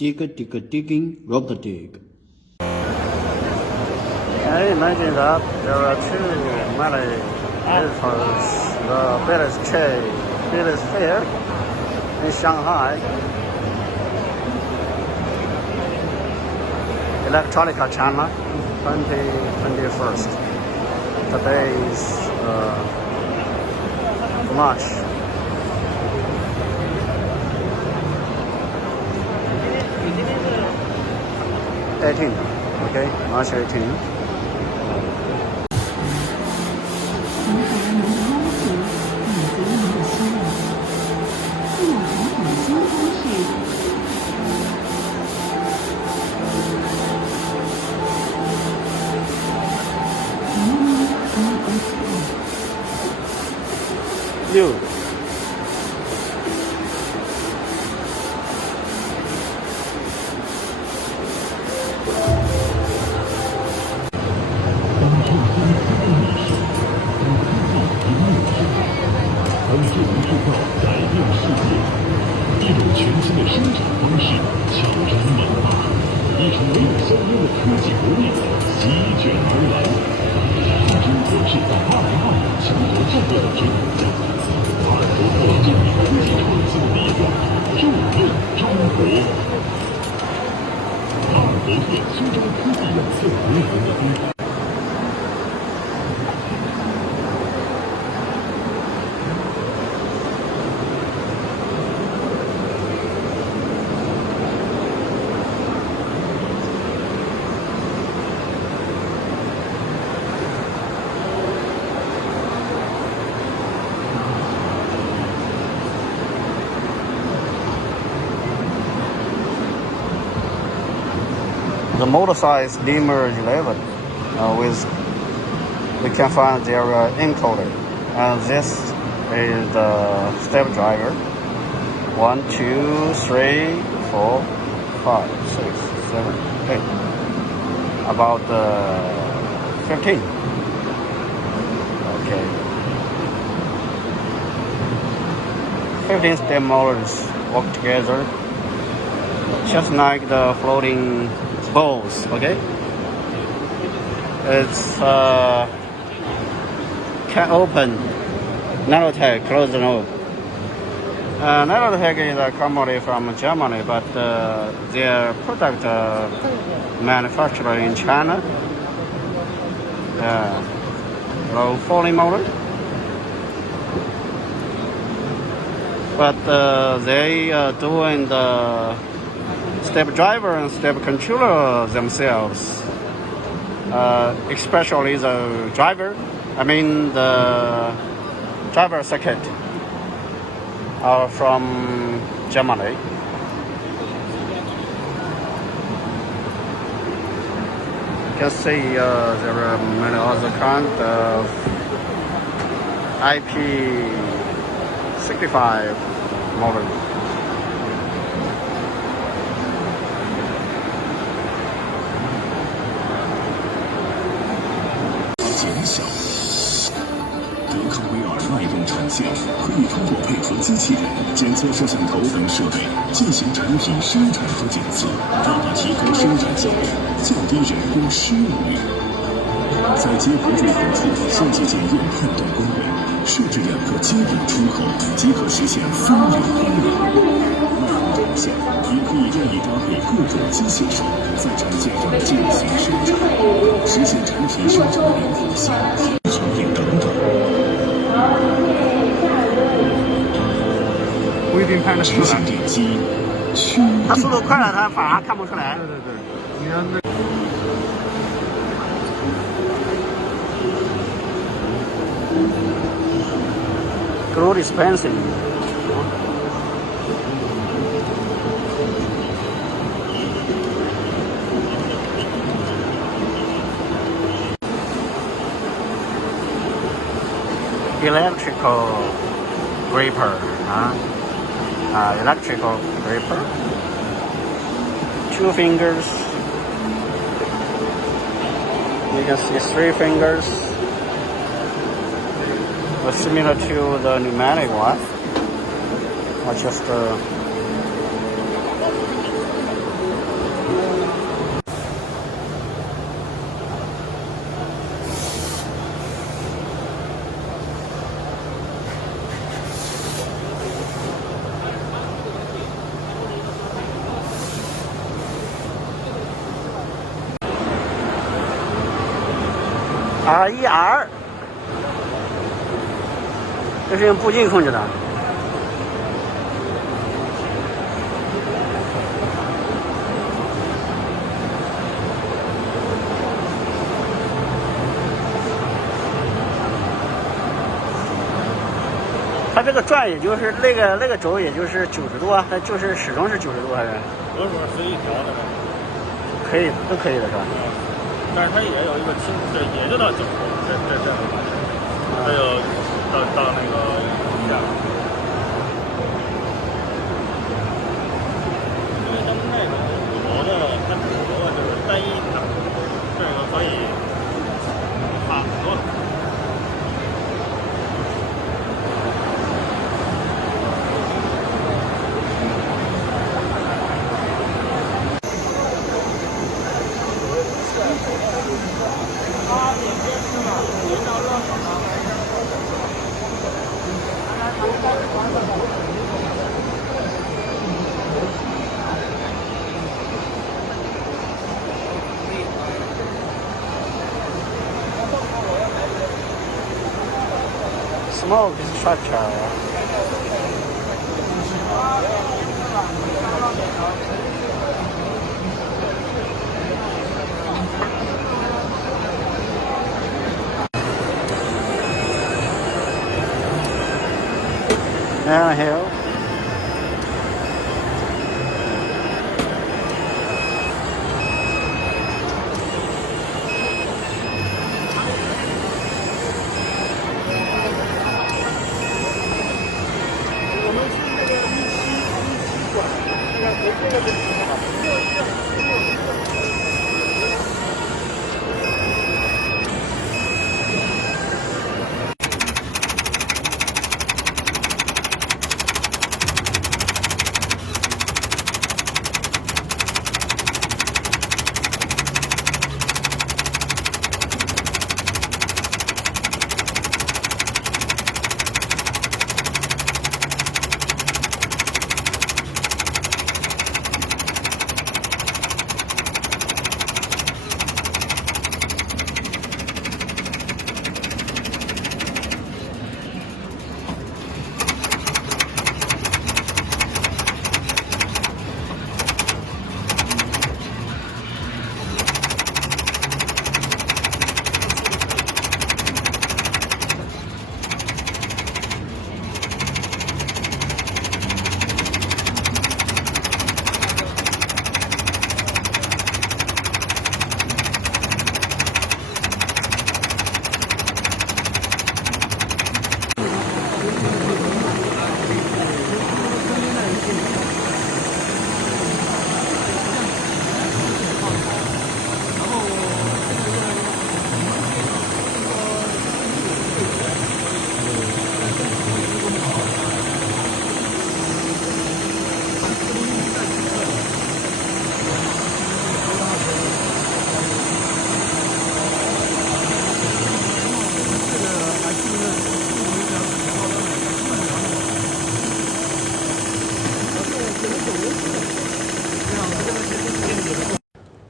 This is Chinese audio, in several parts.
digging, RobotDigg. I imagine that there are too many visitors. The biggest fair in Shanghai, Electronica Shanghai, 2021. Today is March. Okay, March 18. 六。当智能制造改变世界，一种全新的生产方式悄然萌发，一场没有硝烟的科技革命席卷而来。中国制造200万强国战略的指导下，阿尔多特这一科技创新的力量重任中国。阿尔伯特苏州科技有限合伙公司。 The motor size dimmer 11 we can find their encoder, and this is the step driver. 1, 2, 3, 4, 5, 6, 7, 8. About 15. Okay. 15 step motors work together, just like the floating balls. Okay, it's can open, nanotech, close and open. Nanotech is a company from Germany, but their product manufactured in China. Low falling motor, but they are doing the step driver and step controller themselves, especially the driver. I mean the driver circuit are from Germany. You can see there are many other kinds of IP65 models. 减小。德康威尔脉动产线可以通过配合机器人、检测摄像头等设备进行产品生产和检测，大大提高生产效率，降低人工失误率。在接口入口处设计检验判断功能，设置2个接口出口即可实现分流功能。脉动产线也可以任意搭配各种机械手在产线上进行生产，实现产品生产灵活性、行业等等。不一定看得出来。实现电机，它速度快了，它反而看不出来。对对对，你看那。 Crude dispensing. Electrical gripper. Electrical gripper. 2 fingers. You can see 3 fingers. Similar to the pneumatic one, or just ，R1R， 这是用步进控制的。它这个转也就是那个轴，也就是90度啊，它就是始终是90度还是？有时候随意调的呗。可以，都可以的是吧？但是它也有一个轻，这也就到90度，这它就到那个这样。因为咱们那个主轴的，它主轴的就是单一的，这个可以差很多。Smoke structure. Downhill.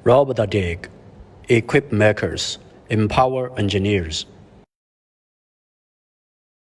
RobotDigg, equip makers, empower engineers.